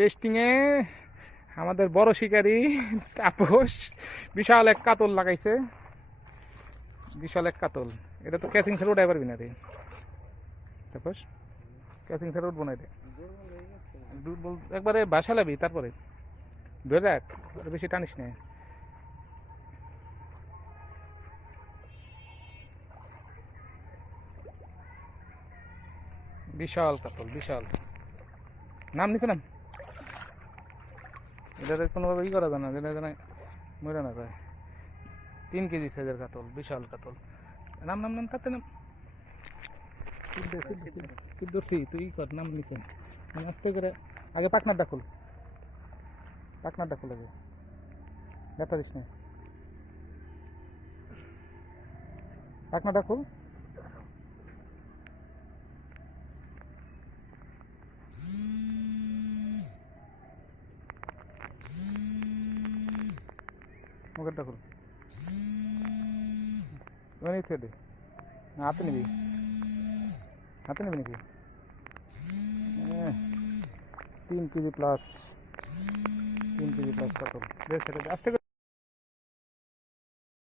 টেস্টিংয়ে আমাদের বড় শিকারি তাপস বিশাল এক কাতল লাগাইছে। বিশাল এক কাতল। এটা তো ক্যাচিং ছেড়ে উঠাই পারবি না রে। তাপস ক্যাচিং ছেড়ে উঠবো না রে দু- একবারে বাসা লাবি, তারপরে। ধরে রাখ বেশি টানিস না। বিশাল কাতল, বিশাল। নাম নিছে নাম? এটা কোনোভাবে ই করা যায় না যেটা যেন মরে না যায়। তিন কেজি সাইজের কাতল, বিশাল কাতল। নাম নাম নাম, তাতে নাম। তুই ধরছি, তুই কর, নাম নিছে। মানে আস্তে করে, আগে পাকনারটা খুল। পাকনারটা খুল আগে। ব্যথা দিস না। পাকনাটা খুল। মুখেরটা খুল ওখানে ছেড়ে দে হাতে নিবি। হাতে নিবি নাকি? এহ, তিন কেজি প্লাস তিন কেজি প্লাস কত? আস্তে